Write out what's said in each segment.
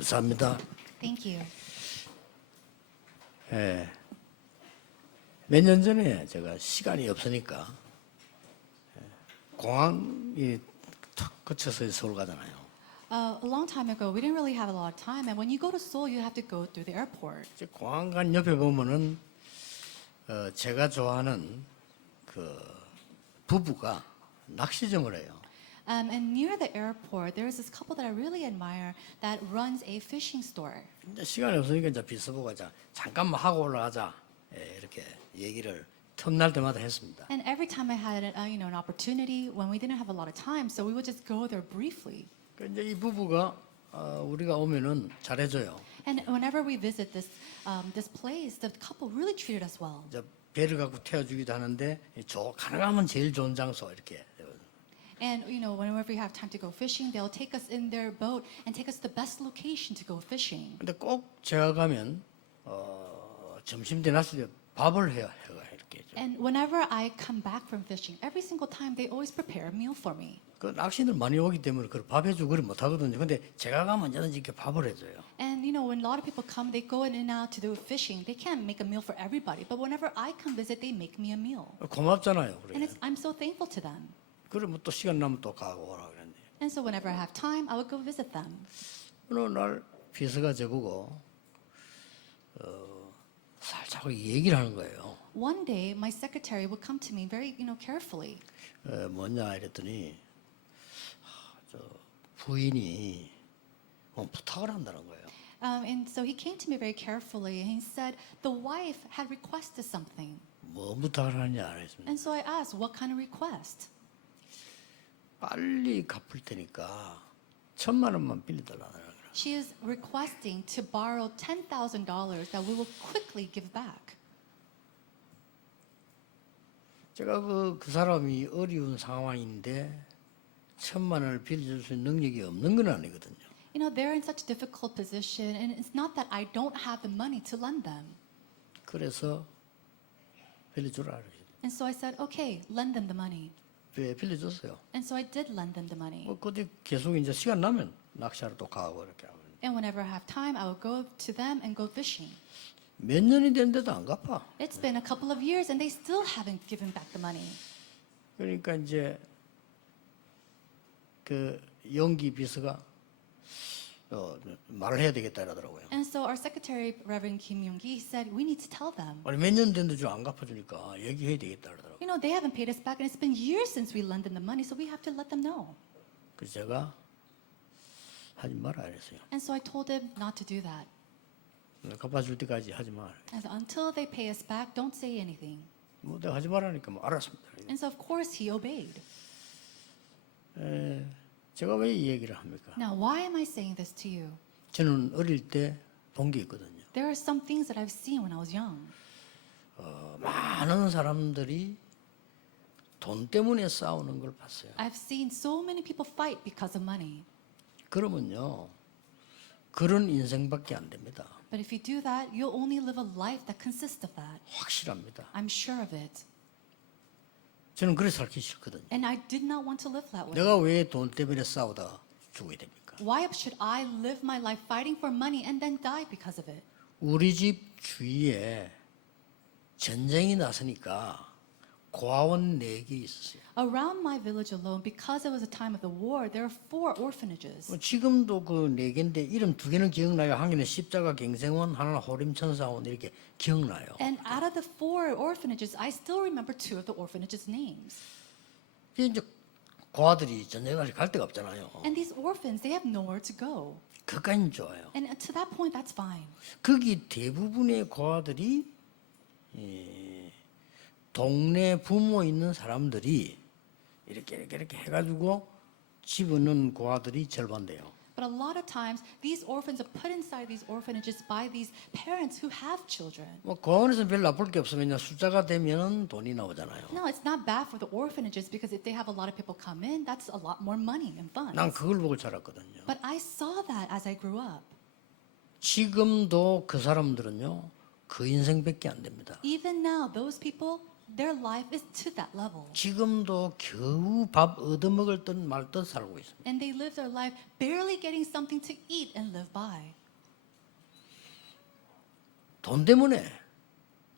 감사합니다. Thank you. 몇 년 전에 제가 시간이 없으니까 공항이 탁 거쳐서 서울 가잖아요. A long time ago, we didn't really have a lot of time, and when you go to Seoul, you have to go through the airport. 이제 공항 간 옆에 보면은 제가 좋아하는 그 부부가 낚시점을 해요. And near the airport, there is this couple that I really admire that runs a fishing store. 이제 시간이 없으니까 이제 비서부가 잠깐만 하고 올라가자 이렇게 얘기를 틈날 때마다 했습니다. And every time I had an opportunity, when we didn't have a lot of time, so we would just go there briefly. 그 이제 이 부부가 우리가 오면은 잘해줘요. And whenever we visit this place, the couple really treated us well. 이제 배를 갖고 태워주기도 하는데 가능하면 제일 좋은 장소 이렇게. And whenever we have time to go fishing, they'll take us in their boat and take us to the best location to go fishing. 근데 꼭 제가 가면 점심 때 났을 때 밥을 해가 이렇게. And whenever I come back from fishing, every single time they always prepare a meal for me. 그 낚시인들 많이 오기 때문에 그 밥 해주고 그래 못 하거든요. 근데 제가 가면 언제든지 이렇게 밥을 해줘요. And when a lot of people come, they go in and out to do fishing. They can't make a meal for everybody. But whenever I come visit, they make me a meal. 고맙잖아요. And 그래. I'm so thankful to them. 그러면 또 시간 나면 또 가고 오라 그랬는데. And so whenever I have time, I would go visit them. 어느 날 비서가 저보고 살짝 얘기를 하는 거예요. One day, my secretary would come to me very, carefully. 뭐냐 이랬더니 저 부인이 뭐 부탁을 한다는 거예요. And so he came to me very carefully and he said the wife had requested something. 뭐 부탁을 하느냐 그랬습니다. And so I asked, what kind of request? 빨리 갚을 테니까 1,000,000원만 빌려달라는 거예요. She is requesting to borrow $10,000 that we will quickly give back. 제가 그 사람이 어려운 상황인데 1,000,000원을 빌려줄 수 있는 능력이 없는 건 아니거든요. They're in such a difficult position, and it's not that I don't have the money to lend them. 그래서 빌려주라 그랬어요. And so I said, okay, lend them the money. 빌려줬어요. And so I did lend them the money. 그때 계속 이제 시간 나면 낚시하러 또 가고 이렇게 하고. And whenever I have time, I would go to them and go fishing. 몇 년이 됐는데도 안 갚아. It's been a couple of years, and they still haven't given back the money. 그러니까 이제 그 연기 비서가 말을 해야 되겠다 이러더라고요. And so our secretary, Reverend Kim Young-gi, said we need to tell them. 아니 몇 년 됐는데 안 갚아주니까 얘기해야 되겠다 그러더라고요. They haven't paid us back, and it's been years since we lent them the money, so we have to let them know. 그래서 제가 하지 마라 그랬어요. And so I told him not to do that. 갚아줄 때까지 하지 마. And so until they pay us back, don't say anything. 뭐 내가 하지 말라니까 뭐 알았습니다. And so of course he obeyed. 제가 왜 이 얘기를 합니까? Now, why am I saying this to you? 저는 어릴 때 본 게 있거든요. There are some things that I've seen when I was young. 많은 사람들이 돈 때문에 싸우는 걸 봤어요. I've seen so many people fight because of money. 그러면요, 그런 인생밖에 안 됩니다. But if you do that, you'll only live a life that consists of that. 확실합니다. I'm sure of it. 저는 그래서 살기 싫거든요. And I did not want to live that way. 내가 왜 돈 때문에 싸우다 죽어야 됩니까? Why should I live my life fighting for money and then die because of it? 우리 집 주위에 전쟁이 났으니까 고아원 4개 있었어요. Around my village alone, because it was a time of the war, there are 4 orphanages. 지금도 그 4개인데 이름 2개는 기억나요. 한 개는 십자가 갱생원, 하나는 호림천사원 이렇게 기억나요. And out of the 4 orphanages, I still remember 2 of the orphanages' names. 이제 고아들이 전쟁까지 갈 데가 없잖아요. And these orphans, they have nowhere to go. 그까진 좋아요. And to that point, that's fine. 거기 대부분의 고아들이 동네 부모 있는 사람들이 이렇게 해가지고 집어넣은 고아들이 절반 돼요. But a lot of times, these orphans are put inside these orphanages by these parents who have children. 뭐 고아원에서는 별로 나쁠 게 없으면 숫자가 되면은 돈이 나오잖아요. No, it's not bad for the orphanages because if they have a lot of people come in, that's a lot more money and funds. 난 그걸 보고 자랐거든요. But I saw that as I grew up. 지금도 그 사람들은요, 그 인생밖에 안 됩니다. Even now, those people their life is to that level. 지금도 겨우 밥 얻어먹을 듯 말 듯 살고 있습니다. And they live their life barely getting something to eat and live by. 돈 때문에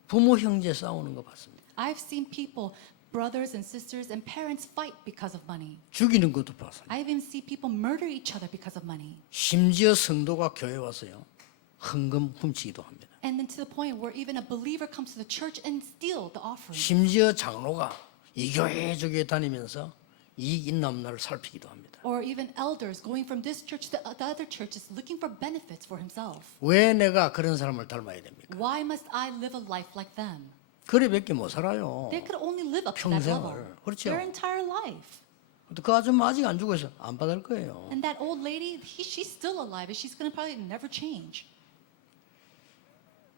부모 형제 싸우는 거 봤습니다. I've seen people, brothers and sisters and parents fight because of money. 죽이는 것도 봤습니다. I even see people murder each other because of money. 심지어 성도가 교회 와서요 헌금 훔치기도 합니다. And then to the point where even a believer comes to the church and steal the offering. 심지어 장로가 이 교회 저 교회 다니면서 이익 있는 날 살피기도 합니다. Or even elders going from this church to the other churches looking for benefits for himself. 왜 내가 그런 사람을 닮아야 됩니까? Why must I live a life like them? 그래밖에 못 살아요. They could only live up to that 평생을. level. 그렇죠. Their entire life. 그 아줌마 아직 안 죽어서 안 받을 거예요. And that old lady, she's still alive and she's going to probably never change.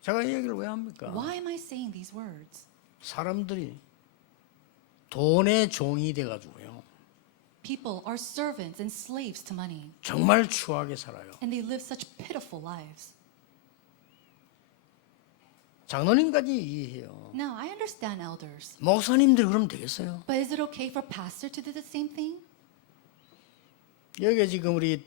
제가 이 얘기를 왜 합니까? Why am I saying these words? 사람들이 돈의 종이 돼가지고요. People are servants and slaves to money. 정말 추하게 살아요. And they live such pitiful lives. 장로님까지 이해해요. Now, I understand elders. 목사님들 그러면 되겠어요? But is it okay for pastor to do the same thing? 여기 지금 우리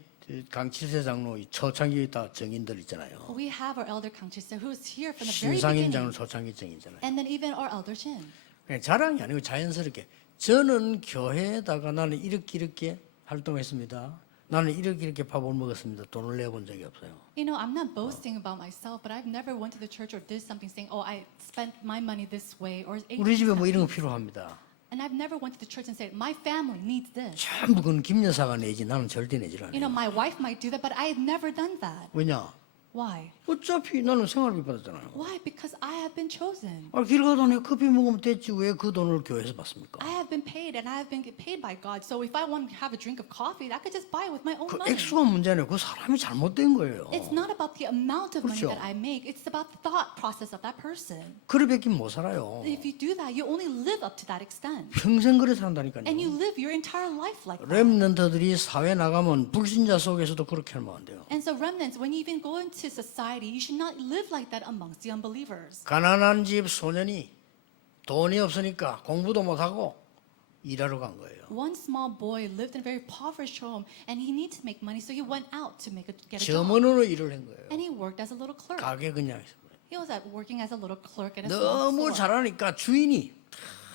강칠세 장로 초창기 다 정인들 있잖아요. We have our elder Kang Chil-se who is here from the very 신상인 장로 beginning. 초창기 정이잖아요. And then even our elder Shin. 그냥 자랑이 아니고 자연스럽게 저는 교회에다가 나는 이렇게 활동했습니다. 나는 이렇게 밥을 먹었습니다. 돈을 내본 적이 없어요. You know, I'm not boasting about myself, but I've never went to the church or did something saying, oh, I spent my money this way or ate 우리 집에 this 뭐 이런 거 way. 필요합니다. And I've never went to the church and said, my family needs this. 전부 그건 김 여사가 내지 나는 절대 내질 You know, 않아요. my wife might do that, but I have never done that. 왜냐? Why? 어차피 나는 생활비 받았잖아요. Why? Because I have been chosen. 길 가다 내가 커피 먹으면 됐지 왜 그 돈을 교회에서 받습니까? I have been paid and I have been paid by God. So if I want to have a drink of coffee, I could just buy it with my own 그 money. 액수가 문제네요. 그 사람이 잘못된 거예요. It's not about the amount of money 그렇죠. that I make. It's about the thought process of that person. 그래밖에 못 살아요. If you do that, you only live up to that extent. 평생 그래 산다니까요. And you live your entire life like that. 렘넌트들이 사회 나가면 불신자 속에서도 그렇게 하면 안 돼요. And so remnants, when you even go into society, you should not live like that amongst the unbelievers. 가난한 집 소년이 돈이 없으니까 공부도 못하고 일하러 간 거예요. One small boy lived in a very impoverished home and he needed to make money, so he went out to get a job. 점원으로 일을 한 거예요. And he worked as a little clerk. 가게 그냥 He was working as a little clerk at a small 너무 store. 잘하니까 주인이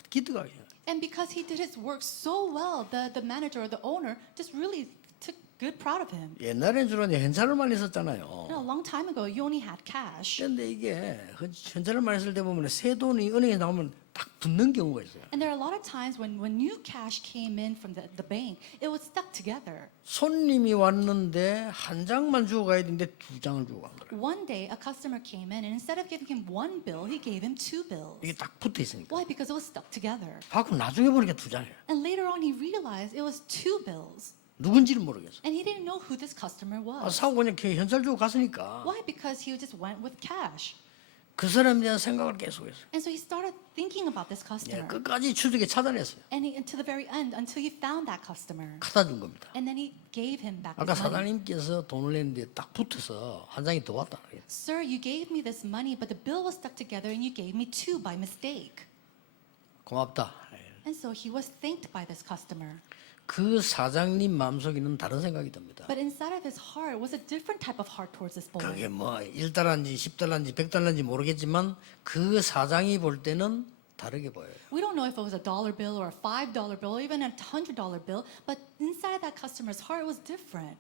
기특하게 And because he did his work so well, the manager or the owner just really took good proud of him. 옛날엔 주로 현찰을 많이 You 썼잖아요. know, a long time ago, you only had cash. 그런데 이게 현찰을 많이 쓸 때 보면 새 돈이 은행에 나오면 딱 붙는 경우가 있어요. And there are a lot of times when new cash came in from the bank, it was stuck together. 손님이 왔는데 한 장만 주고 가야 되는데 두 장을 주고 간 거예요. One day, a customer came in, and instead of giving him one bill, he gave him two bills. 이게 딱 붙어 있으니까. Why? Because it was stuck together. 받고 나중에 보니까 두 장이에요. And later on, he realized it was two bills. 누군지는 모르겠어. And he didn't know who this customer was. 사고 그냥 현찰 주고 갔으니까 Why? Because he just went with cash. 그 사람에 대한 생각을 계속했어요. And so he started thinking about this customer. 끝까지 추적에 찾아냈어요. And to the very end, until he found that customer. 갖다 준 겁니다. And then he gave him back 아까 his money. 사장님께서 돈을 냈는데 딱 붙어서 한 장이 더 왔다. Sir, you gave me this money, but the bill was stuck together and you gave me two by mistake. 고맙다. And so he was thanked by this customer. 그 사장님 마음속에는 다른 생각이 듭니다. But inside of his heart was a different type of heart towards this boy. 그게 뭐 1달러인지 10달러인지 100달러인지 모르겠지만 그 사장이 볼 때는 다르게 보여요. We don't know if it was a dollar bill or a $5 bill or even a $100 bill, but inside of that customer's heart it was different.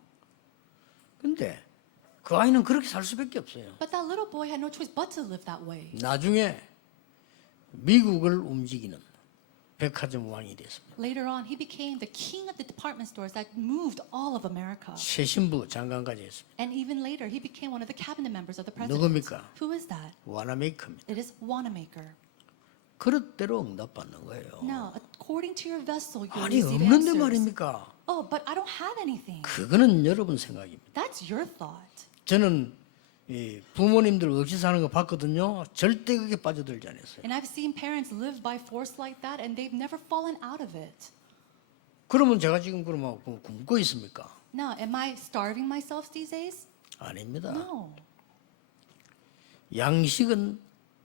근데 그 아이는 그렇게 살 수밖에 없어요. But that little boy had no choice but to live that way. 나중에 미국을 움직이는 백화점 왕이 됐습니다. Later on, he became the king of the department stores that moved all of America. 최신부 장관까지 했습니다. And even later, he became one of the cabinet members of the president. 누굽니까? Who is that? 와나메이커입니다. It is Wanamaker. 그릇대로 응답받는 거예요. Now, according to your vessel, you 아니 receive 없는데 answers. 말입니까? Oh, but I don't have anything. 그거는 여러분 생각입니다. That's your thought. 저는 이 부모님들 없이 사는 거 봤거든요. 절대 그게 빠져들지 않았어요. And I've seen parents live by force like that, and they've never fallen out of it. 그러면 제가 지금 그러면 굶고 있습니까? Now, am I starving myself these days? 아닙니다. No. 양식은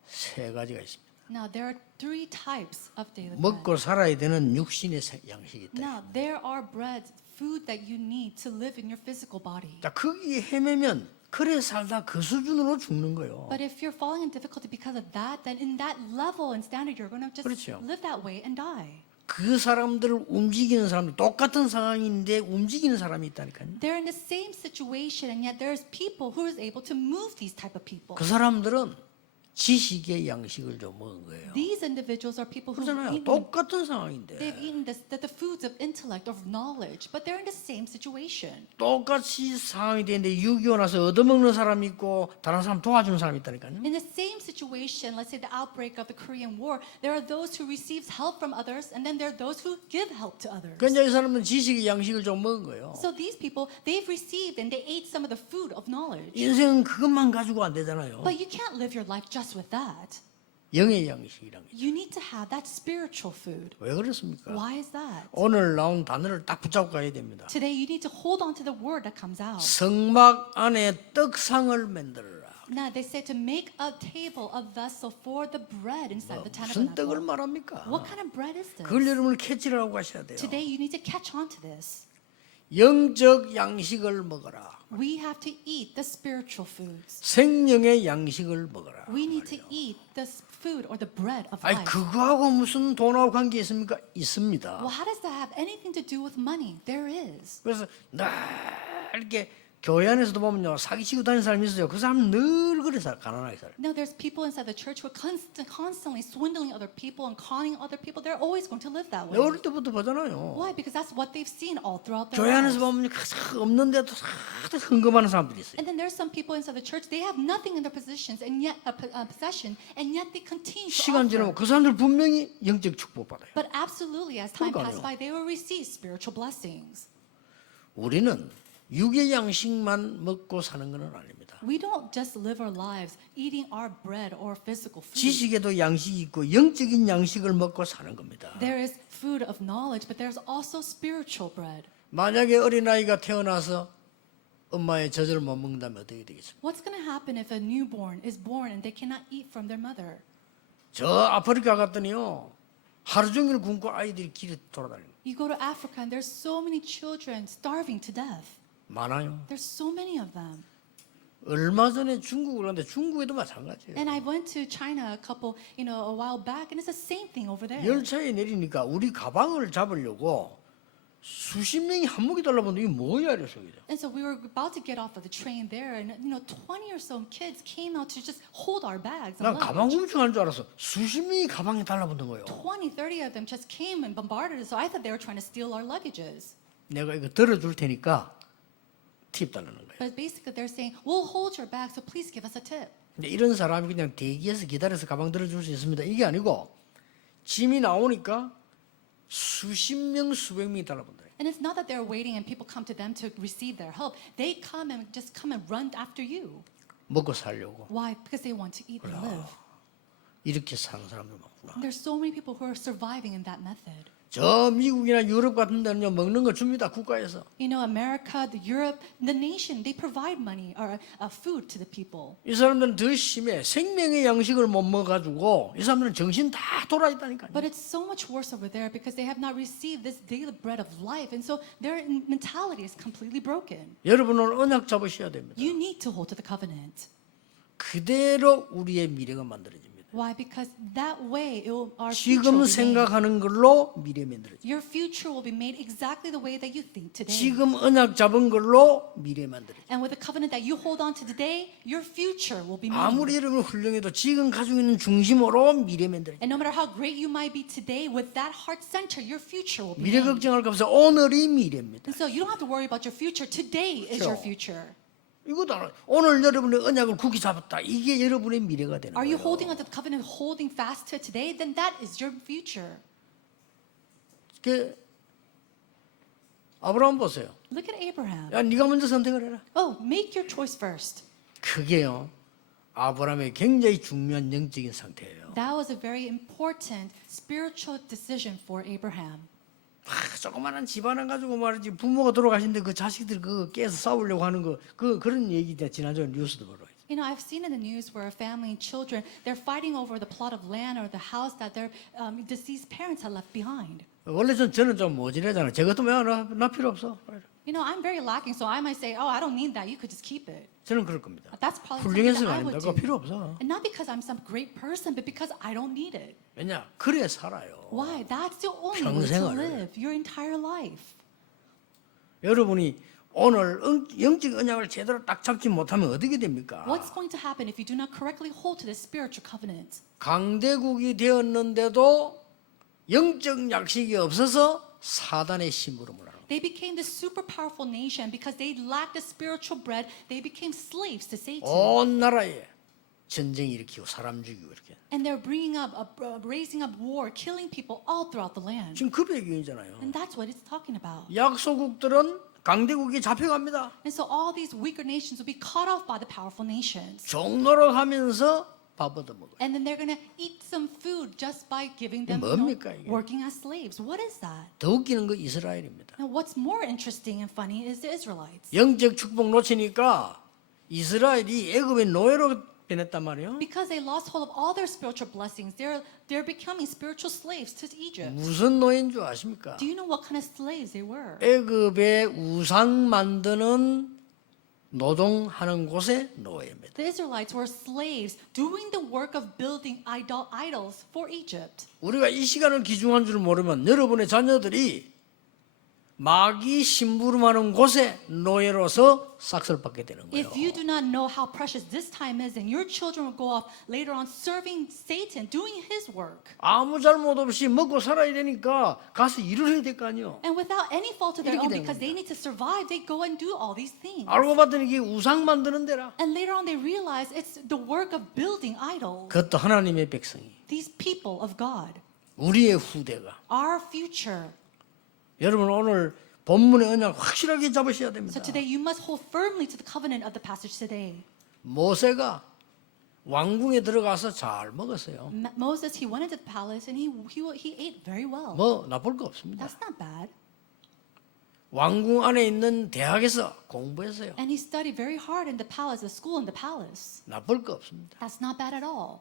세 가지가 있습니다. Now, there are three types of daily bread. 먹고 살아야 되는 육신의 양식이 있다. Now, there are bread, food that you need to live in your physical body. 자, 거기에 헤매면 그래 살다 그 수준으로 죽는 거예요. But if you're falling in difficulty because of that, then in that level and standard, you're going to just 그렇죠. live that way and die. 그 사람들을 움직이는 사람들 똑같은 상황인데 움직이는 사람이 있다니까요. They're in the same situation, and yet there's people who is able to move these type of people. 그 사람들은 지식의 양식을 좀 먹은 거예요. These individuals are people who've 그렇잖아요. eaten, 똑같은 상황인데 they've eaten the foods of intellect, of knowledge, but they're in the same situation. 똑같이 상황이 되는데 6.25 나서 얻어먹는 사람이 있고 다른 사람 도와주는 사람이 있다니까요. In the same situation, let's say the outbreak of the Korean War, there are those who receive help from others, and then there are those who give help to others. 그러니까 이 사람은 지식의 양식을 좀 먹은 거예요. So these people, they've received and they ate some of the food of knowledge. 인생은 그것만 가지고 안 되잖아요. But you can't live your life just with that. 영의 양식이란 게. You need to have that spiritual food. 왜 그렇습니까? Why is that? 오늘 나온 단어를 딱 붙잡고 가야 됩니다. Today you need to hold on to the word that comes out. 성막 안에 떡상을 만들어라. Now they say to make a table, a vessel for the bread inside the 무슨 떡을 tabernacle. 말합니까? What kind of bread is this? 그걸 여러분을 캐치를 하고 가셔야 돼요. Today you need to catch on to this. 영적 양식을 먹어라. We have to eat the spiritual foods. 생명의 양식을 먹어라. We need to eat the food or the bread of 아니 life. 그거하고 무슨 돈하고 관계 있습니까? 있습니다. Well, how does that have anything to do with money? There is. 그래서 늘 이렇게 교회 안에서도 보면요 사기치고 다니는 사람이 있어요. 그 사람은 늘 그래서 가난하게 살아요. No, there's people inside the church who are constantly swindling other people and conning other people. They're always going to live that way. 어릴 때부터 보잖아요. Why? Because that's what they've seen all throughout their 교회 안에서 lives. 보면 없는데도 헌금하는 사람들이 있어요. And then there's some people inside the church. They have nothing in their positions and yet possession, and yet they continue to 시간 지나면 offer. 그 사람들 분명히 영적 축복 받아요. But absolutely, as time 그러니까요. passes by, they will receive spiritual blessings. 우리는 육의 양식만 먹고 사는 것은 아닙니다. We don't just live our lives eating our bread or physical food. 지식에도 양식이 있고 영적인 양식을 먹고 사는 겁니다. There is food of knowledge, but there's also spiritual bread. 만약에 어린아이가 태어나서 엄마의 젖을 못 먹는다면 어떻게 되겠습니까? What's going to happen if a newborn is born and they cannot eat from their mother? 저 아프리카 갔더니요 하루 종일 굶고 아이들이 길에 돌아다니는 거예요. You go to Africa and there's so many children starving to death. 많아요. There's so many of them. 얼마 전에 중국을 갔는데 중국에도 마찬가지예요. And I went to China a while back, and it's the same thing over there. 열차에 내리니까 우리 가방을 잡으려고 수십 명이 한목이 달라붙는데 이게 뭐야 이래서 그죠. And so we were about to get off of the train there, and 20 or so kids came out to just hold our bags. 난 And 가방 luggage. 훔쳐간 줄 알았어. 수십 명이 가방에 달라붙는 거예요. 20, 30 of them just came and bombarded us. So I thought they were trying to steal our luggages. 내가 이거 들어줄 테니까 팁 달라는 거예요. But basically, they're saying, "We'll hold your bag, so please give us a tip." 근데 이런 사람이 그냥 대기해서 기다려서 가방 들어줄 수 있습니다. 이게 아니고 짐이 나오니까 수십 명 수백 명이 달라붙는 거예요. And it's not that they're waiting and people come to them to receive their help. They come and run after you. 먹고 살려고 Why? Because they want to eat and live. 이렇게 사는 사람들 많구나. And there's so many people who are surviving in that method. 저 미국이나 유럽 같은 데는요 먹는 거 줍니다 국가에서. America, Europe, the nation, they provide money or food to the people. 이 사람들은 더 심해. 생명의 양식을 못 먹어가지고 이 사람들은 정신 다 돌아 있다니까요. But it's so much worse over there because they have not received this daily bread of life, and so their mentality is completely broken. 여러분은 언약 잡으셔야 됩니다. You need to hold to the covenant. 그대로 우리의 미래가 만들어집니다. Why? Because that way our future 지금 will be made. 생각하는 걸로 미래 만들어집니다. Your future will be made exactly the way that you think today. 지금 언약 잡은 걸로 미래 만들어집니다. And with the covenant that you hold on to today, your future will be made. 아무리 여러분 훌륭해도 지금 가지고 있는 중심으로 미래 만들어집니다. And no matter how great you might be today, with that heart center, your future will be 미래 made. 걱정할 거 없어. 오늘이 미래입니다. And so you don't have to worry about your future. Today is your 그렇죠. future. 이것도 알아요. 오늘 여러분의 언약을 굳게 잡았다. 이게 여러분의 미래가 되는 Are you 거예요. holding on to the covenant, holding fast to it today? Then that is your future. 그 아브라함 보세요. Look at Abraham. 야, 네가 먼저 선택을 해라. Oh, make your choice first. 그게요. 아브라함의 굉장히 중요한 영적인 상태예요. That was a very important spiritual decision for Abraham. 조그마한 집안을 가지고 말이지 부모가 돌아가신데 그 자식들 그거 깨서 싸우려고 하는 거 그런 얘기 지난주에 뉴스도 보러 You know, I've seen in the news where a family and children, they're fighting over the plot of land or the house that their deceased parents had left behind. 원래 저는 좀 모질하잖아요. 저것도 나 필요 없어. You know, I'm very lacking, so I might say, oh, I don't need that. You could just keep it. 저는 그럴 겁니다. That's probably something that 훌륭해서가 I 아닙니다. would 그거 do. 필요 없어. And not because I'm some great person, but because I don't need it. 왜냐? 그래 살아요. Why? That's the only way to 평생을. live your entire life. 여러분이 오늘 영적 언약을 제대로 딱 잡지 못하면 어떻게 됩니까? What's going to happen if you do not correctly hold to this spiritual covenant? 강대국이 되었는데도 영적 약식이 없어서 사단의 심부름을 하는 거예요. They became this super powerful nation because they lacked the spiritual bread. They became slaves to Satan. 온 나라에 전쟁 일으키고 사람 죽이고 이렇게. And they're raising up war, killing people all throughout the land. 지금 그 배경이잖아요. And that's what it's talking about. 약소국들은 강대국이 잡혀갑니다. And so all these weaker nations will be cut off by the powerful nations. 종노릇하면서 밥 얻어먹어요. And then they're going to eat some food just by giving them, 뭡니까, 이게? working as slaves. What is that? 더 웃기는 거 이스라엘입니다. Now, what's more interesting and funny is the Israelites. 영적 축복 놓치니까 이스라엘이 애굽의 노예로 변했단 말이에요. Because they lost hold of all their spiritual blessings, they're becoming spiritual slaves to Egypt. 무슨 노예인 줄 아십니까? Do you know what kind of slaves they were? 애굽의 우상 만드는 노동하는 곳의 노예입니다. The Israelites were slaves doing the work of building idols for Egypt. 우리가 이 시간을 귀중한 줄 모르면 여러분의 자녀들이 마귀 심부름하는 곳에 노예로서 싹쓸 받게 되는 거예요. If you do not know how precious this time is, then your children will go off later on serving Satan, doing his work. 아무 잘못 없이 먹고 살아야 되니까 가서 일을 해야 될 거 아니에요. And without any fault of their 이렇게 own, 되는 because they need to survive, they go and do all these things. 알고 봤더니 이게 우상 만드는 데라. And later on, they realize it's the work of building idols. 그것도 하나님의 백성이, These people of God, 우리의 후대가. our future. 여러분 오늘 본문의 언약 확실하게 잡으셔야 됩니다. So today, you must hold firmly to the covenant of the passage today. 모세가 왕궁에 들어가서 잘 먹었어요. Moses, he went into the palace and he ate very well. 뭐 나쁠 거 없습니다. That's not bad. 왕궁 안에 있는 대학에서 공부했어요. And he studied very hard in the palace, the school in the palace. 나쁠 거 없습니다. That's not bad at all.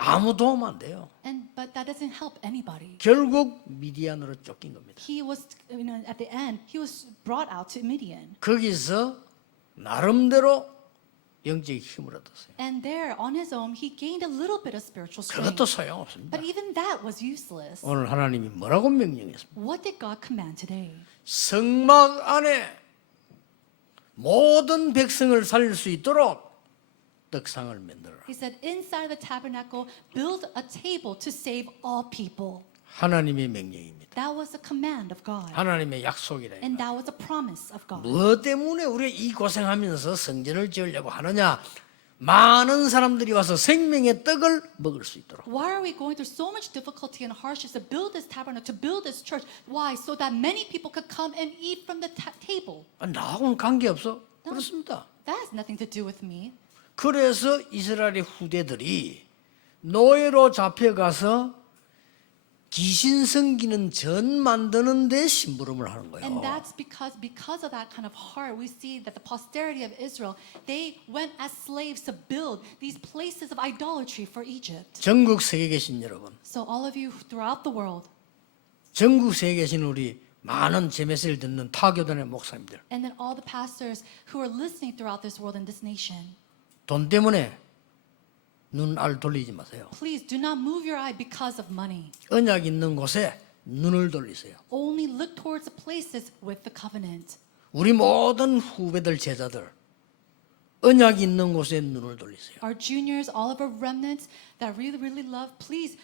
아무 도움 안 돼요. But that doesn't help anybody. 결국 미디안으로 쫓긴 겁니다. He was, at the end, he was brought out to Midian. 거기서 나름대로 영적 힘을 얻었어요. And there, on his own, he gained a little bit of spiritual 그것도 strength. 소용없습니다. But even that was useless. 오늘 하나님이 뭐라고 명령했습니까? What did God command today? 성막 안에 모든 백성을 살릴 수 있도록 떡상을 만들어라. He said, inside the tabernacle, build a table to save all people. 하나님의 명령입니다. That was a command of God. 하나님의 약속이라. And that was a promise of God. 무엇 때문에 우리가 이 고생하면서 성전을 지으려고 하느냐? 많은 사람들이 와서 생명의 떡을 먹을 수 있도록. Why are we going through so much difficulty and hardships to build this tabernacle, to build this church? Why? So that many people could come and eat from the table. 나하고는 관계없어. 그렇습니다. That has nothing to do with me. 그래서 이스라엘의 후대들이 노예로 잡혀가서 귀신 섬기는 전 만드는 데 심부름을 하는 거예요. And that's because of that kind of heart, we see that the posterity of Israel, they went as slaves to build these places of idolatry for Egypt. 전국 세계에 계신 여러분, So all of you throughout the world, 전국 세계에 계신 우리 많은 제 메시지를 듣는 타교단의 목사님들, and then all the pastors who are listening throughout this world and this nation, 돈 때문에 눈알 돌리지 마세요. please do not move your eye because of money. 언약 있는 곳에 눈을 돌리세요. Only look towards the places with the covenant. 우리 모든 후배들 제자들 언약 있는 곳에 눈을 돌리세요. Our juniors, all of our remnants that really love, please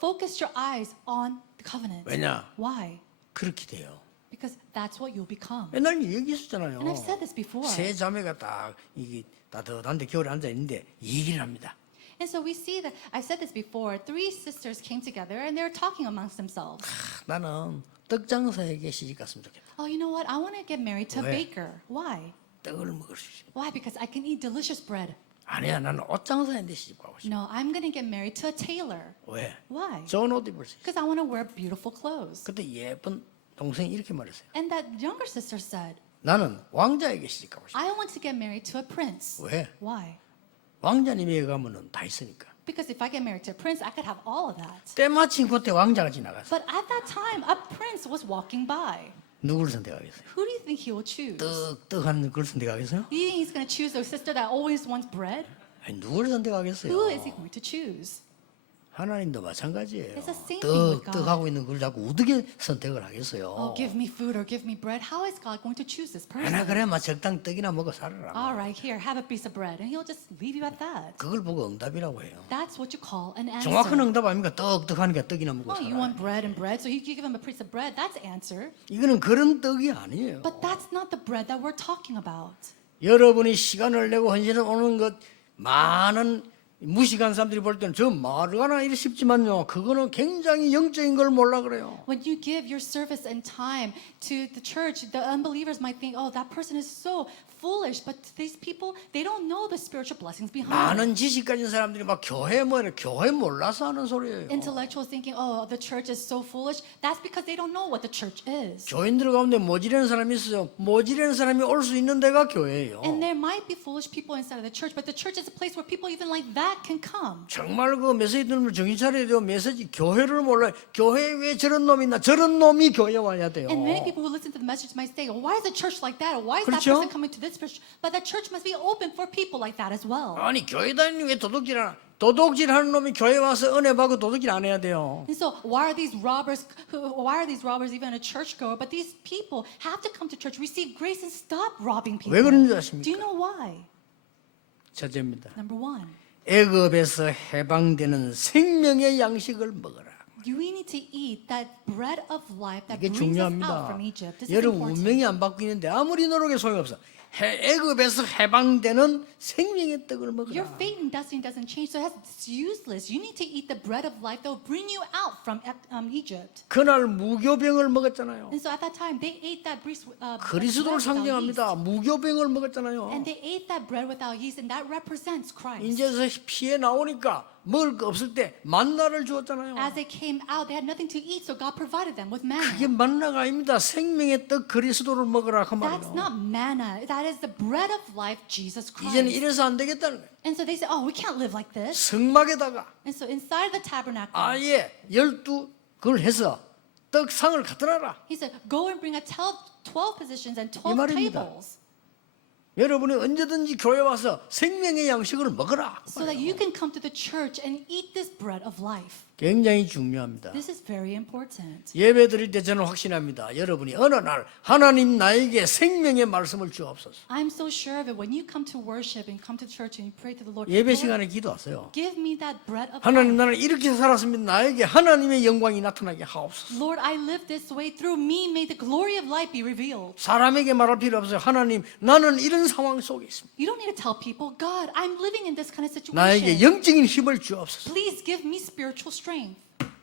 focus your eyes on the covenant. 왜냐? Why? 그렇게 돼요. Because that's what you'll become. 옛날 얘기 있었잖아요. And I've said this before. 세 자매가 딱 이게 따뜻한데 겨울에 앉아 있는데 얘기를 합니다. And so we see that, I said this before, three sisters came together and they were talking amongst themselves. 나는 떡 장사에게 시집 갔으면 좋겠다. Oh, you know what? I want to get married to a 왜? baker. Why? 떡을 먹을 수 있어. Why? Because I can eat delicious bread. 아니야, 나는 옷 장사인데 시집 가고 싶어. No, I'm going to get married to a tailor. 왜? Why? 좋은 옷 입을 수 있어. Because I want to wear beautiful clothes. 그때 예쁜 동생이 이렇게 말했어요. And that younger sister said, 나는 왕자에게 시집 가고 싶어. I want to get married to a prince. 왜? Why? 왕자님에게 가면은 다 있으니까. Because if I get married to a prince, I could have all of that. 때마침 그때 왕자가 지나갔어. But at that time, a prince was walking by. 누구를 선택하겠어요? Who do you think he will choose? 떡하는 걸 선택하겠어요? Do you think he's going to choose the sister that always wants bread? 아니, 누구를 선택하겠어요? Who is he going to choose? 하나님도 마찬가지예요. It's the same thing with God. 떡하고 있는 걸 자꾸 어떻게 선택을 하겠어요? Oh, give me food or give me bread. How is God going to choose this person? 하나 그래, 막 적당 떡이나 먹어 살아라. All right, here, have a piece of bread. And he'll just leave you at that. 그걸 보고 응답이라고 해요. That's what you call an 정확한 answer. 응답 아닙니까? 떡하니까 떡이나 먹고 Oh, you 살아. want bread and bread, so you give him a piece of bread. That's answer. 이거는 그런 떡이 아니에요. But that's not the bread that we're talking about. 여러분이 시간을 내고 헌신을 오는 것 많은 무식한 사람들이 볼 때는 저 말하나 이리 싶지만요, 그거는 굉장히 영적인 걸 몰라 그래요. When you give your service and time to the church, the unbelievers might think, oh, that person is so foolish. But these people, they don't know the spiritual blessings behind it. 많은 지식 가진 사람들이 막 교회 교회 몰라서 하는 소리예요. Intellectuals thinking, oh, the church is so foolish. That's because they don't know what the church is. 교인들 가운데 모지르는 사람이 있어요. 모지르는 사람이 올 수 있는 데가 교회예요. And there might be foolish people inside of the church, but the church is a place where people even like that can come. 정말 그 메시지 들으면 정신 차려야 돼요. 메시지 교회를 몰라요. 교회에 왜 저런 놈이 있나? 저런 놈이 교회 와야 돼요. And many people who listen to the message might say, oh, why is the church like that? Or why is that 그렇죠? person coming to this church? But the church must be open for people like that as well. 아니 교회 다니는 왜 도둑질하나? 도둑질하는 놈이 교회 와서 은혜 받고 도둑질 안 해야 돼요. And so, why are these robbers even a churchgoer? But these people have to come to church, receive grace, and stop robbing people. 왜 그런지 Do 아십니까? you know why? 첫째입니다. Number one, 애굽에서 해방되는 생명의 양식을 먹어라. we need to eat that bread of life that 이게 brings us out 중요합니다. from Egypt. This is 여러분 important. 운명이 안 바뀌는데 아무리 노력에 소용이 없어. 애굽에서 해방되는 생명의 떡을 Your 먹어라. fate and destiny doesn't change, so it's useless. You need to eat the bread of life that will bring you out from Egypt. 그날 무교병을 먹었잖아요. And so at that time, they ate that bread 그리스도를 without yeast. 상징합니다. 무교병을 먹었잖아요. And they ate that bread without yeast, and that represents Christ. 이제서 피해 나오니까 먹을 거 없을 때 만나를 주었잖아요. As they came out, they had nothing to eat, so God provided them with manna. 그게 만나가 아닙니다. 생명의 떡 그리스도를 먹으라 그 That's 말이에요. not manna. That is the bread of life, Jesus 이제는 Christ. 이래서 안 되겠다는 거예요. And so they said, oh, we can't live like this. 성막에다가 And so inside the tabernacle, 아예 12그걸 해서 떡상을 갖다 놔라. he said, go and bring 12 positions and 이 12 말입니다. tables 여러분이 언제든지 교회 와서 생명의 양식을 먹어라. so that you can come to the church and eat this bread of life. 굉장히 중요합니다. This is very important. 예배 드릴 때 저는 확신합니다. 여러분이 어느 날 하나님 나에게 생명의 말씀을 주옵소서. I'm so sure of it. When you come to worship and come to church and you pray to the Lord, 예배 Lord, 시간에 기도하세요. give me that bread of 하나님 life. 나는 이렇게 살았으면 나에게 하나님의 영광이 나타나게 하옵소서. Lord, I live this way. Through me, may the glory of life be revealed. 사람에게 말할 필요 없어요. 하나님 나는 이런 상황 속에 있습니다. You don't need to tell people, God, I'm living in this kind of 나에게 situation. 영적인 힘을 주옵소서. Please give me spiritual strength.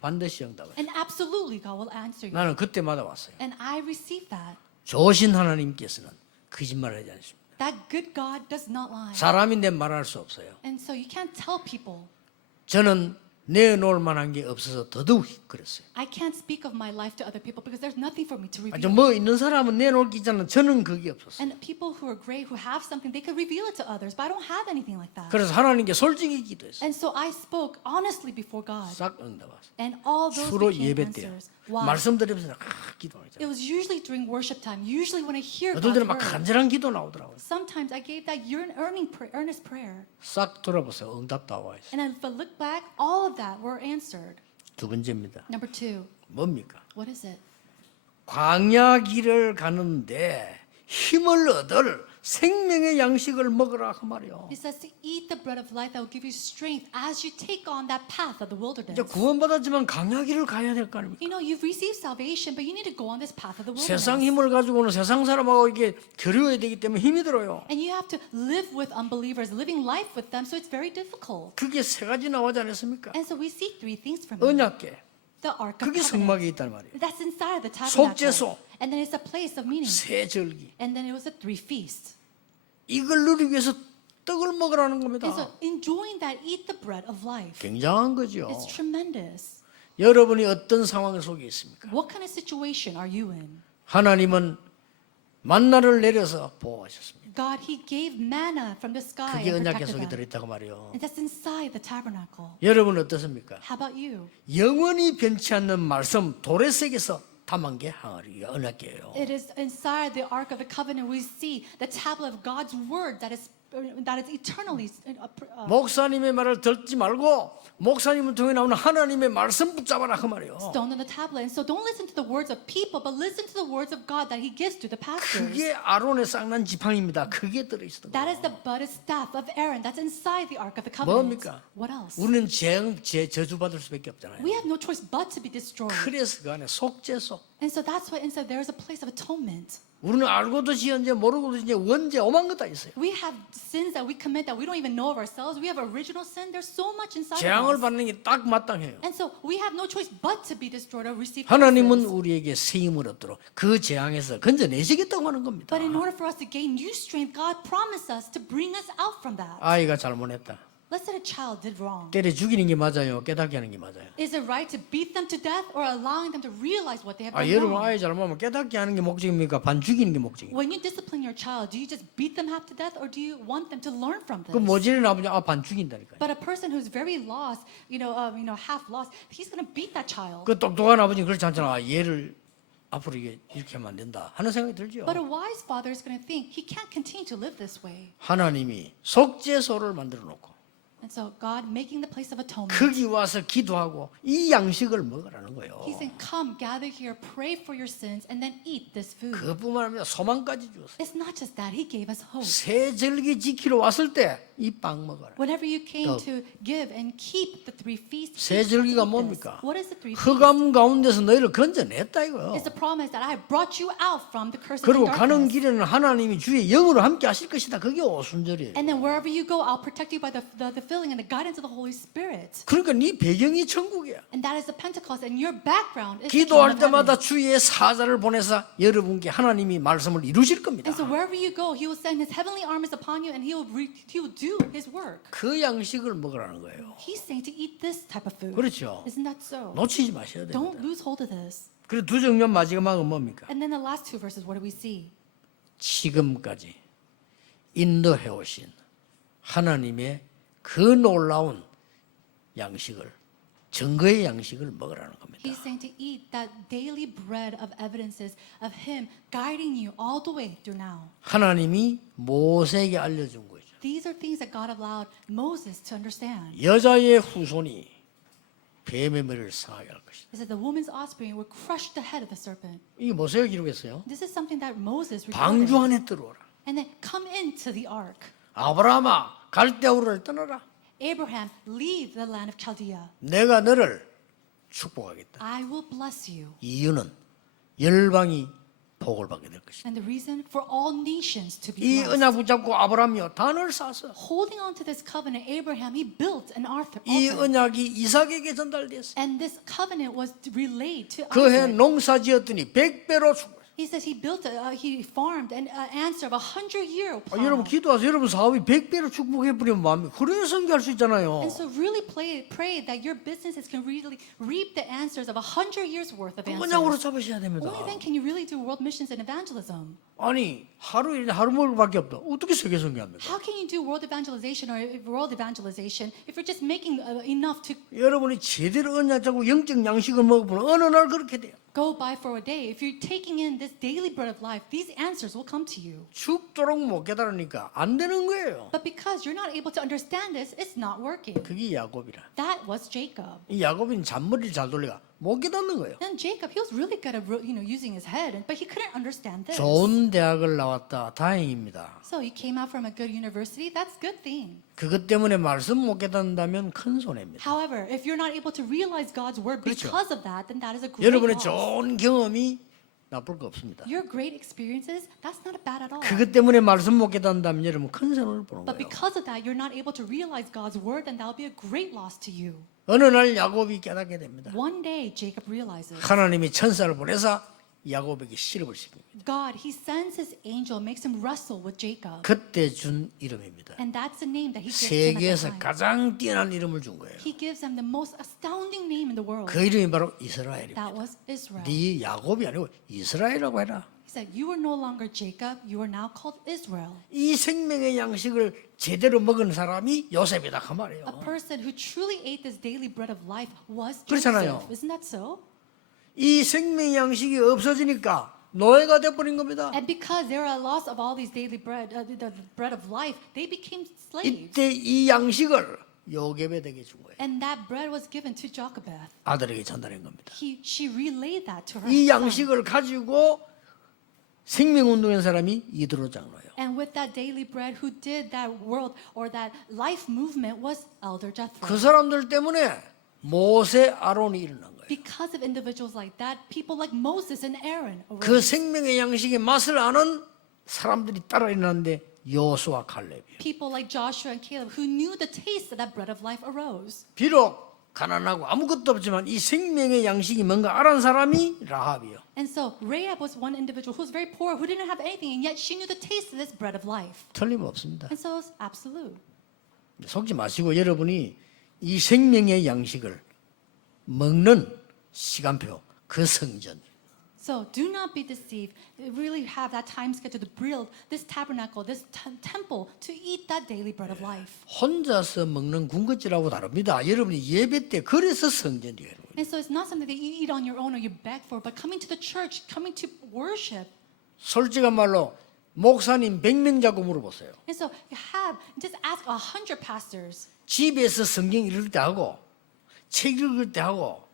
반드시 응답을. And absolutely, God will answer you. 나는 그때마다 왔어요. And I receive that. 좋으신 하나님께서는 거짓말을 하지 않습니다. That good God does not lie. 사람인데 말할 수 없어요. And so you can't tell people. 저는 내놓을 만한 게 없어서 더더욱 그랬어요. I can't speak of my life to other people because there's nothing for me to 아주 reveal. 뭐 있는 사람은 내놓을 게 있잖아요. 저는 그게 없었어요. And people who are great, who have something, they could reveal it to others, but I don't have anything like that. 그래서 하나님께 솔직히 기도했어요. And so I spoke honestly before God. 싹 응답 왔어요. And all those 주로 became 예배 때요. answers. Why? 말씀 드리면서 기도하잖아요. It was usually during worship time, usually when I hear 어떨 God's 때는 막 word. 간절한 기도 나오더라고요. Sometimes I gave that earnest prayer. 싹 돌아보세요. 응답 다 와 있어요. And if I look back, all of that were answered. 두 번째입니다. Number two, 뭡니까? what is it? 광야 길을 가는데 힘을 얻을 생명의 양식을 먹으라 그 말이요. It says to eat the bread of life that will give you strength as you take on that path of the wilderness. 이제 구원받았지만 광야 길을 가야 될 거 아닙니까? You know, you've received salvation, but you need to go on this path of the wilderness. 세상 힘을 가지고는 세상 사람하고 이게 교류해야 되기 때문에 힘이 들어요. And you have to live with unbelievers, living life with them, so it's very difficult. 그게 세 가지 나오지 않았습니까? And so we see three things from it. 언약계, The Ark of 그게 Covenant. 성막에 있단 말이에요. That's inside of the tabernacle. 속죄소. And then it's a place of meaning. 새 절기, And then it was the three feasts. 이걸 누리기 위해서 떡을 먹으라는 겁니다. And so enjoying that, eat the bread of life. 굉장한 거죠. It's tremendous. 여러분이 어떤 상황 속에 있습니까? What kind of situation are you in? 하나님은 만나를 내려서 보호하셨습니다. God, He gave manna from the sky 그게 and 언약 protected 속에 them. 들어있다고 말이요. And that's inside the tabernacle. 여러분 어떻습니까? How about you? 영원히 변치 않는 말씀 도래색에서 담은 게 항아리가 언약이에요. It is inside the Ark of the Covenant we see the tablet of God's word that is eternally. 목사님의 말을 듣지 말고 목사님을 통해 나오는 하나님의 말씀 붙잡아라 그 말이에요. Stone on the tablet. And so don't listen to the words of people, but listen to the words of God that He gives to the pastors. 그게 아론의 쌍난 지팡이입니다. 그게 들어있었던 That 거예요. is the budded staff of Aaron. That's inside the Ark of the Covenant. 뭡니까? What else? 우리는 저주받을 수밖에 없잖아요. We have no choice but to be destroyed. 그래서 그 안에 속죄소. And so that's why inside there is a place of atonement. 우리는 알고도 지은지 모르고도 지은지 원죄 오만 것 다 있어요. We have sins that we commit that we don't even know of ourselves. We have original sin. There's so much inside of 재앙을 us. 받는 게 딱 마땅해요. And so we have no choice but to be destroyed or receive 하나님은 curses. 우리에게 새 힘을 얻도록 그 재앙에서 건져내시겠다고 하는 겁니다. But in order for us to gain new strength, God promised us to bring us out from that. 아이가 잘못했다. Let's say a child did wrong. 때려 죽이는 게 맞아요? 깨닫게 하는 게 맞아요? Is it right to beat them to death or allowing them to realize what they have 아, done 여러분 wrong? 아이 잘못하면 깨닫게 하는 게 목적입니까? 반 죽이는 게 목적입니까? When you discipline your child, do you just beat them half to death or do you want them to learn from this? 그 모질은 아버지 반 죽인다니까요. But a person who's very lost, half lost, he's going to beat that child. 그 똑똑한 아버지는 그렇지 않잖아. 아, 얘를 앞으로 이렇게 하면 안 된다 하는 생각이 들죠. But a wise father is going to think he can't continue to live this way. 하나님이 속죄소를 만들어 놓고 And so God making the place of atonement. 거기 와서 기도하고 이 양식을 먹으라는 거예요. He said, come, gather here, pray for your sins, and then eat this food. 그뿐만 아니라 소망까지 주었어요. It's not just that. He gave us hope. 새 절기 지키러 왔을 때 이 빵 먹어라. Whenever you came 또 to give and keep the three feasts, 새 you 절기가 have to eat this. 뭡니까? What is the three feasts? 흑암 가운데서 너희를 건져냈다 이거요. It's the promise that I have brought you out from the curse of 그리고 가는 darkness. 길에는 하나님이 주의 영으로 함께 하실 것이다. 그게 오순절이에요. And then wherever you go, I'll protect you by the filling and the guidance of the Holy Spirit. 그러니까 네 배경이 천국이야. And that is the Pentecost, and your background is the 기도할 kingdom of 때마다 heaven. 주의 사자를 보내서 여러분께 하나님이 말씀을 이루실 겁니다. And so wherever you go, He will send His heavenly armies upon you, and He will do His work. 그 양식을 먹으라는 거예요. He's saying to eat this type of food. 그렇죠. Isn't that so? 놓치지 마셔야 Don't 됩니다. lose hold of this. 그리고 두 정면 마지막은 뭡니까? And then the last two verses, what do we see? 지금까지 인도해 오신 하나님의 그 놀라운 양식을 증거의 양식을 먹으라는 겁니다. He's saying to eat that daily bread of evidences of Him guiding you all the way through now. 하나님이 모세에게 알려준 거죠. These are things that God allowed Moses to understand. 여자의 후손이 뱀의 머리를 상하게 할 것이다. It said the woman's offspring will crush the head of the serpent. 이게 모세가 기록했어요. This is something that Moses 방주 recorded. 안에 들어오라. And then come into the ark. 아브라함아 갈대아우를 떠나라. Abraham, leave the land of Chaldea. 내가 너를 축복하겠다. I will bless you. 이유는 열방이 복을 받게 될 것이다. And the reason for all nations to be 이 blessed. 언약 붙잡고 아브라함이요 단을 쌓았어. Holding on to this covenant, Abraham, he built an altar. 이 언약이 이삭에게 전달됐어. And this covenant was relayed to 그해 Isaac. 농사지었더니 100배로 축복. He says he farmed an answer of 100-year 여러분 기도하세요. 여러분 사업이 100배로 축복해 버리면 마음이 그런 성교할 수 있잖아요. And so really pray that your businesses can really reap the answers of 100 years worth of 언약으로 answers. 잡으셔야 됩니다. Only then can you really do world missions and evangelism. 아니 하루 먹을 밖에 없다. 어떻게 세계 선교합니까? How can you do world evangelization if you're just making enough to 여러분이 제대로 언약 잡고 영적 양식을 먹으면 어느 날 그렇게 돼요. go by for a day? If you're taking in this daily bread of life, these answers will come to you. 죽도록 못 깨달으니까 안 되는 거예요. But because you're not able to understand this, it's not working. 그게 야곱이라. That was Jacob. 이 야곱은 잔머리를 잘 돌리가 못 깨닫는 거예요. Then Jacob, he was really good at using his head, but he couldn't understand this. 좋은 대학을 나왔다. 다행입니다. So he came out from a good university. That's a good thing. 그것 때문에 말씀 못 깨닫는다면 큰 손해입니다. However, if you're not able to realize God's word 그렇죠. because of that, then that is a great 여러분의 loss. 좋은 경험이 나쁠 거 없습니다. Your great experiences, that's not bad at all. 그것 때문에 말씀 못 깨닫는다면 여러분 큰 손해를 보는 But 거예요. because of that, you're not able to realize God's word, then that will be a great loss to you. 어느 날 야곱이 깨닫게 됩니다. One day, Jacob realizes 하나님이 천사를 보내서 야곱에게 실업을 시킵니다. God, He sends His angel, makes him wrestle with Jacob. 그때 준 이름입니다. And that's the name that He gives him at that 세계에서 time. 가장 뛰어난 이름을 준 거예요. He gives them the most astounding name in the world. 그 이름이 바로 이스라엘입니다. That was Israel. 네 야곱이 아니고 이스라엘이라고 해라. He said, you are no longer Jacob, you are now called Israel. 이 생명의 양식을 제대로 먹은 사람이 요셉이다 그 A 말이에요. person who truly ate this daily bread of life was 그렇잖아요. Joseph. Isn't that so? 이 생명의 양식이 없어지니까 노예가 돼버린 겁니다. And because there are a loss of all these daily bread, the bread of life, they became slaves. 이때 이 양식을 요게벳에게 준 거예요. And that bread was given to Jochebed. 아들에게 전달한 겁니다. She relayed that to her 이 son. 양식을 가지고 생명운동한 사람이 이드로 장로예요. And with that daily bread, who did that world or that life movement was Elder Jethro. 그 사람들 때문에 모세, 아론이 일어난 거예요. Because of individuals like that, people like Moses and Aaron 그 arose. 생명의 양식의 맛을 아는 사람들이 따라 일어났는데 여호수아 칼렙이에요. People like Joshua and Caleb who knew the taste of that bread of life arose. 비록 가난하고 아무것도 없지만 이 생명의 양식이 뭔가 알은 사람이 라합이요. And so Rahab was one individual who was very poor, who didn't have anything, and yet she knew the taste of this bread of life. 틀림없습니다. And so it's absolute. 속지 마시고 여러분이 이 생명의 양식을 먹는 시간표, 그 성전. So do not be deceived. Really have that time schedule to build this tabernacle, this temple to eat that daily bread of life. 혼자서 먹는 군것질하고 다릅니다. 여러분이 예배 때 그래서 성전이에요. And so it's not something that you eat on your own or you beg for, but coming to the church, coming to worship. 솔직한 말로 목사님 100명 자고 물어보세요. And so you just ask 100 pastors. 집에서 성경 읽을 때 하고 책 읽을 때 하고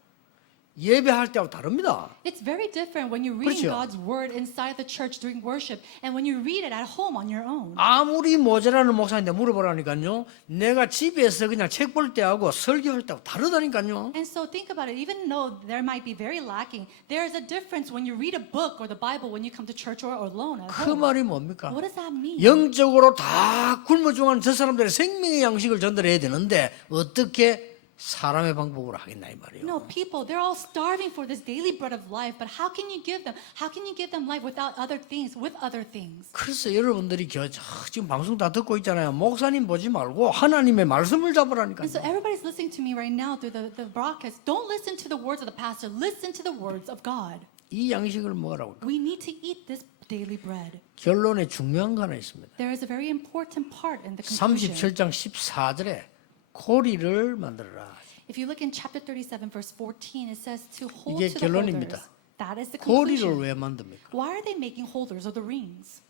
예배할 때하고 다릅니다. It's very different when you're reading 그렇죠. God's word inside the church during worship and when you read it at home on your own. 아무리 모자라는 목사인데 물어보라니까요. 내가 집에서 그냥 책 볼 때하고 설교할 때하고 다르다니까요. And so think about it, even though there might be very lacking, there's a difference when you read a book or the Bible when you come to church or alone at 그 home. 말이 뭡니까? What does that mean? 영적으로 다 굶어 죽은 저 사람들의 생명의 양식을 전달해야 되는데 어떻게 사람의 방법으로 하겠나 이 말이에요. No, people, they're all starving for this daily bread of life, but how can you give them? How can you give them life without other things, with other things? 그래서 여러분들이 지금 방송 다 듣고 있잖아요. 목사님 보지 말고 하나님의 말씀을 잡으라니까요. And so everybody's listening to me right now through the broadcast. Don't listen to the words of the pastor. Listen to the words of God. 이 양식을 먹으라고. We need to eat this daily bread. 결론에 중요한 거 하나 있습니다. There is a very important part in the conclusion. 37장 14절에 고리를 만들어라. If you look in chapter 37, verse 14, it says to hold 이게 to the 결론입니다. holders. That is the 고리를 conclusion. 왜 만듭니까? Why are they making holders of the rings?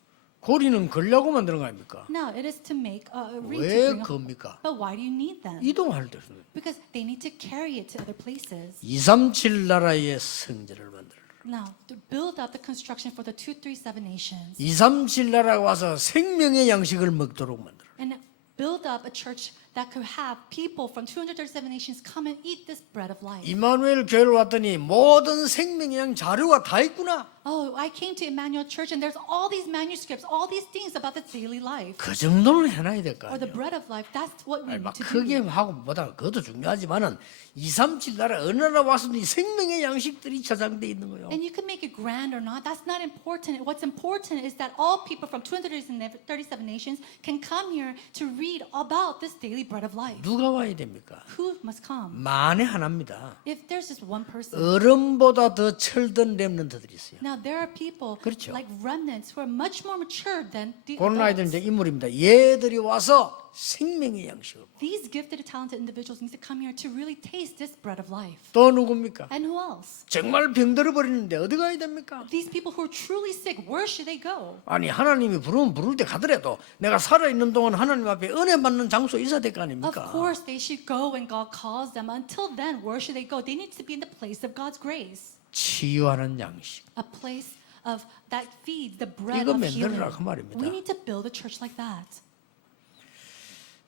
고리는 걸려고 만드는 거 아닙니까? No, it is to make a ring to 왜 bring a 겁니까? But why do you need them? 이동할 때 Because they need to carry it to other places. 237 나라의 성전을 만들어라. Now, to build up the construction for the 237 nations 237 나라가 와서 생명의 양식을 먹도록 만들어라. and build up a church that could have people from 237 nations come and eat this bread of life. 이마누엘 교회를 왔더니 모든 생명의 양 자료가 다 있구나. Oh, I came to Emmanuel Church and there's all these manuscripts, all these things about the daily life 그 정도는 해놔야 될 거 or the 아니에요. bread of life. That's what we 아니, 막 need to 크게 do. 하고 보다 그것도 중요하지만은 237 나라 어느 나라 와서도 이 생명의 양식들이 저장돼 있는 거예요. And you can make it grand or not. That's not important. What's important is that all people from 237 nations can come here to read about this daily bread of life. 누가 와야 됩니까? Who must come? 만에 하나입니다. If there's just one person. 어른보다 더 철든 렘넌트들이 있어요. Now there are people 그렇죠. like remnants who are much more mature than the 그런 아이들은 adults. 이제 인물입니다. 얘들이 와서 생명의 양식을. These gifted, talented individuals need to come here to really taste this bread of life. 또 누굽니까? And who else? 정말 병들어 버리는데 어디 가야 됩니까? These people who are truly sick, where should they go? 아니 하나님이 부르면 부를 때 가더라도 내가 살아 있는 동안 하나님 앞에 은혜 받는 장소 있어야 될 거 Of 아닙니까? course, they should go when God calls them. Until then, where should they go? They need to be in the place of God's grace, 치유하는 양식. a place of that feeds the bread 이거 of healing. 만들어라 그 말입니다. We need to build a church like that.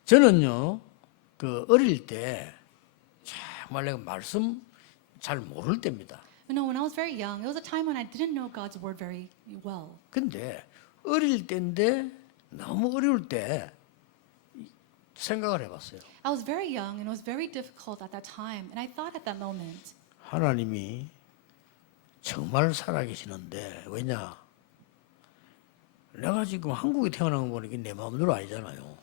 저는요 그 어릴 때 정말 내가 말씀 잘 모를 때입니다. You know, when I was very young, it was a time when I didn't know God's word very well. 근데 어릴 때인데 너무 어려울 때 생각을 해봤어요. I was very young and it was very difficult at that time. And I thought at that moment, 하나님이 정말 살아계시는데 왜냐? 내가 지금 한국에 태어난 거 보니까 내 마음대로 아니잖아요.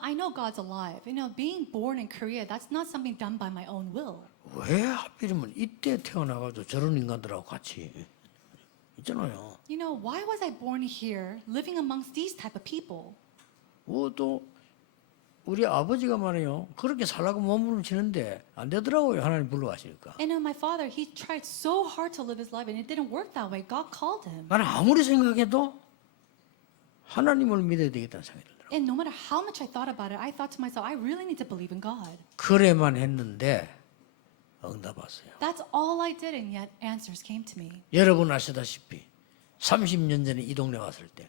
I know God's alive. Being born in Korea, that's not something done by my own will. 왜 하필이면 이때 태어나가지고 저런 인간들하고 같이 있잖아요. Why was I born here, living amongst these type of people? 또 우리 아버지가 말이에요. 그렇게 살라고 몸부림치는데 안 되더라고요. 하나님 불러가시니까. And my father, he tried so hard to live his life, and it didn't work that way. God called him. 나는 아무리 생각해도 하나님을 믿어야 되겠다는 생각이 들더라고요. And no matter how much I thought about it, I thought to myself, I really need to believe in God. 그래만 했는데 응답 왔어요. That's all I did, and yet answers came to me. 여러분 아시다시피 30년 전에 이 동네 왔을 때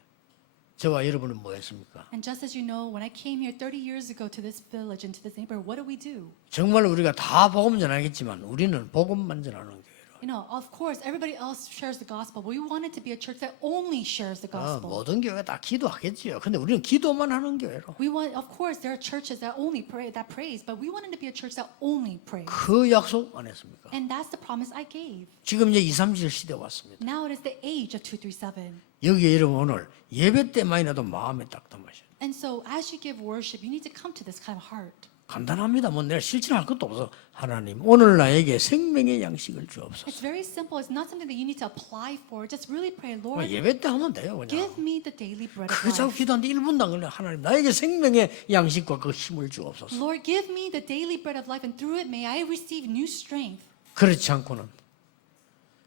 저와 여러분은 뭐 했습니까? And just as you know, when I came here 30 years ago to this village and to this neighborhood, what did we do? 정말 우리가 다 복음 전하겠지만 우리는 복음만 전하는 교회로. Of course, everybody else shares the gospel, but we wanted to be a church that only shares the gospel. 모든 교회가 다 기도하겠지요. 근데 우리는 기도만 하는 교회로. Of course, there are churches that only pray, that praise, but we wanted to be a church that only prays. 그 약속 안 했습니까? And that's the promise I gave. 지금 이제 237 시대 왔습니다. Now it is the age of 237. 여기에 여러분 오늘 예배 때만이라도 마음에 딱딱하셔. And so as you give worship, you need to come to this kind of heart. 간단합니다. 뭐 내가 실천할 것도 없어. 하나님 오늘 나에게 생명의 양식을 주옵소서. It's very simple. It's not something that you need to apply for. Just really pray, 뭐 Lord, 예배 때 하면 돼요. 그냥. give me the daily bread of 그 자꾸 life. 기도하는데 1분도 안 걸려. 하나님 나에게 생명의 양식과 그 힘을 주옵소서. Lord, give me the daily bread of life, and through it may I receive new strength. 그렇지 않고는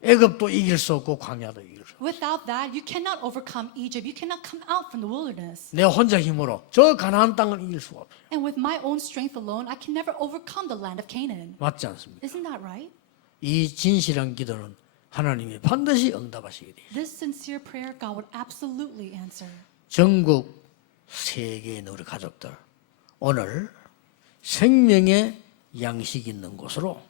애굽도 이길 수 없고 광야도 이길 수 없고 Without that, you cannot overcome Egypt. You cannot come out from the wilderness. 내 혼자 힘으로 저 가나안 땅을 이길 수가 없어요. And with my own strength alone, I can never overcome the land of Canaan. 맞지 않습니까? Isn't that right? 이 진실한 기도는 하나님이 반드시 응답하시게 돼요. This sincere prayer, God would absolutely answer. 전국 세계의 우리 가족들 오늘 생명의 양식 있는 곳으로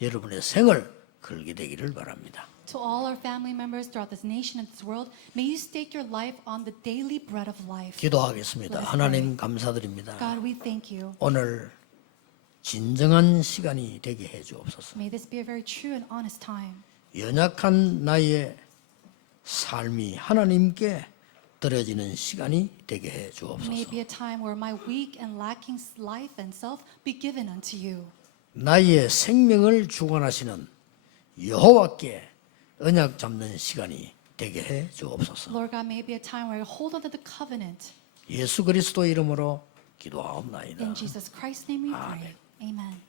여러분의 생을 걸게 되기를 바랍니다. To all our family members throughout this nation and this world, may you stake your life on the daily bread of life. 기도하겠습니다. 하나님 감사드립니다. God, we thank you. 오늘 진정한 시간이 되게 해 주옵소서. May this be a very true and honest time. 연약한 나의 삶이 하나님께 드려지는 시간이 되게 해 May 주옵소서. it be a time where my weak and lacking life and self be given unto you. 나의 생명을 주관하시는 여호와께 언약 잡는 시간이 되게 해 주옵소서. Lord God, may it be a time where I hold on to the covenant. 예수 그리스도 이름으로 기도하옵나이다. In Jesus Christ's name we pray. Amen.